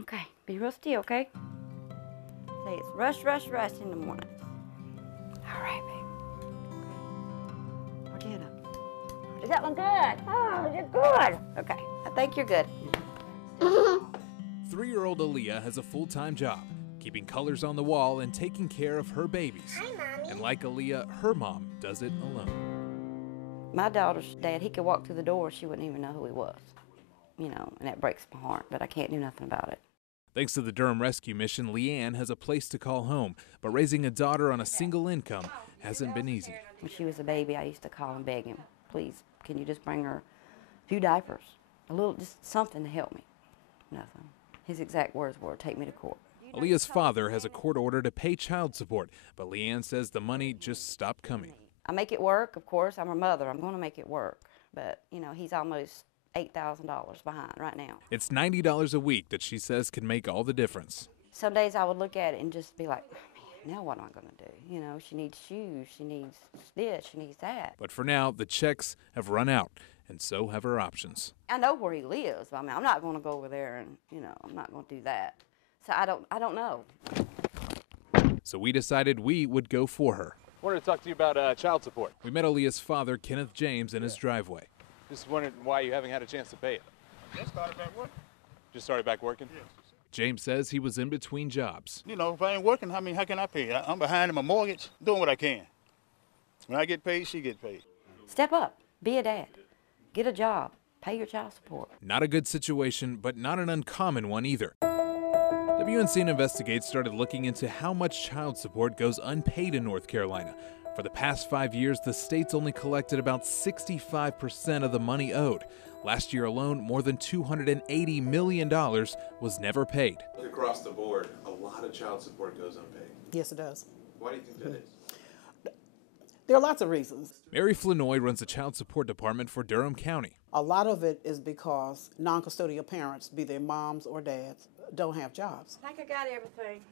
Okay, be real still, okay? Say it's rush, rush, rush in the morning. All right, babe. Okay. Or get up. Is that one good? Oh, you're good. Okay, I think you're good. 3-year-old Aaliyah has a full-time job, keeping colors on the wall and taking care of her babies. Hi, Mommy. And like Aaliyah, her mom does it alone. My daughter's dad, he could walk through the door, she wouldn't even know who he was. You know, and that breaks my heart, but I can't do nothing about it. Thanks to the Durham Rescue Mission, Leanne has a place to call home, but raising a daughter on a single income hasn't been easy. When she was a baby, I used to call and beg him, please, can you just bring her a few diapers? A little, just something to help me. Nothing. His exact words were, take me to court. Aaliyah's father has a court order to pay child support, but Leanne says the money just stopped coming. I make it work, of course. I'm her mother. I'm going to make it work. But, you know, he's almost $8,000 behind right now. It's $90 a week that she says can make all the difference. Some days I would look at it and just be like, man, now what am I going to do? You know, she needs shoes, she needs this, she needs that. But for now, the checks have run out, and so have her options. I know where he lives. I mean, I'm not going to go over there and, you know, I'm not going to do that. So I don't know. So we decided we would go for her. Wanted to talk to you about child support. We met Aaliyah's father, Kenneth James, in his driveway. Just wondering why you haven't had a chance to pay it. Just started back working. Just started back working? Yes. James says he was in between jobs. You know, if I ain't working, I mean, how can I pay? I'm behind in my mortgage, doing what I can. When I get paid, she get paid. Step up. Be a dad. Get a job. Pay your child support. Not a good situation, but not an uncommon one either. WNCN Investigates started looking into how much child support goes unpaid in North Carolina. For the past 5 years, the state's only collected about 65% of the money owed. Last year alone, more than $280 million was never paid. Across the board, a lot of child support goes unpaid. Yes, it does. Why do you think that is? There are lots of reasons. Mary Flanoy runs the child support department for Durham County. A lot of it is because non-custodial parents, be they moms or dads, don't have jobs. I think I got everything.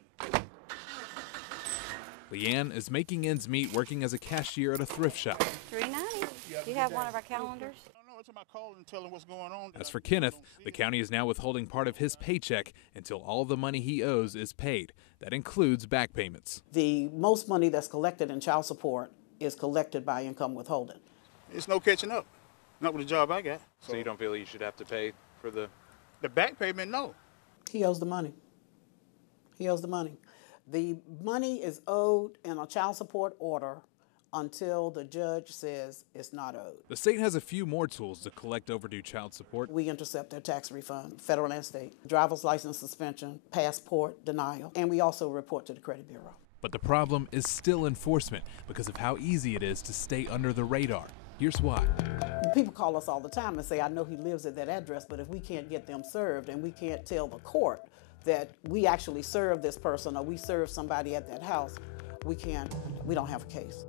Leanne is making ends meet working as a cashier at a thrift shop. $3.90. Do you have one of our calendars? I know it's my call and tell them what's going on. As for Kenneth, the county is now withholding part of his paycheck until all the money he owes is paid. That includes back payments. The most money that's collected in child support is collected by income withholding. It's no catching up. Not with the job I got. So you don't feel you should have to pay for the back payment? No. He owes the money. He owes the money. The money is owed in a child support order until the judge says it's not owed. The state has a few more tools to collect overdue child support. We intercept their tax refund, federal and state, driver's license suspension, passport denial, and we also report to the credit bureau. But the problem is still enforcement because of how easy it is to stay under the radar. Here's why. People call us all the time and say, I know he lives at that address, but if we can't get them served and we can't tell the court that we actually serve this person or we serve somebody at that house, we don't have a case.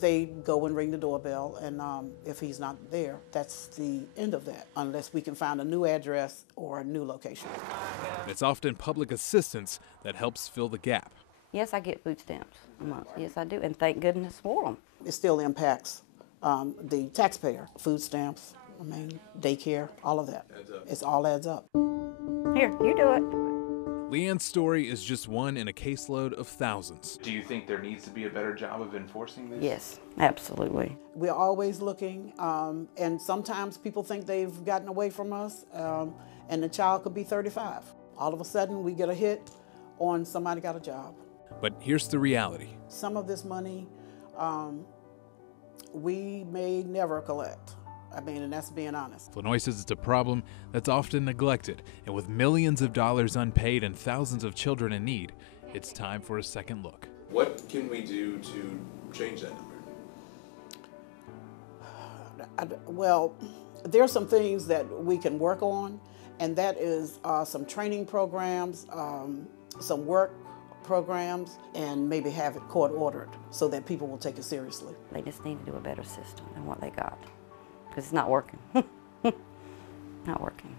They go and ring the doorbell, and if he's not there, that's the end of that, unless we can find a new address or a new location. And it's often public assistance that helps fill the gap. Yes, I get food stamps a month. Yes, I do, and thank goodness for them. It still impacts the taxpayer. Food stamps, I mean, daycare, all of that. It all adds up. Here, you do it. Leanne's story is just one in a caseload of thousands. Do you think there needs to be a better job of enforcing this? Yes, absolutely. We're always looking, and sometimes people think they've gotten away from us, and the child could be 35. All of a sudden, we get a hit on somebody got a job. But here's the reality. Some of this money we may never collect. I mean, and that's being honest. Flanoy says it's a problem that's often neglected, and with millions of dollars unpaid and thousands of children in need, it's time for a second look. What can we do to change that number? Well, there are some things that we can work on, and that is some training programs, some work programs, and maybe have it court ordered so that people will take it seriously. They just need to do a better system than what they got, because it's not working. Not working.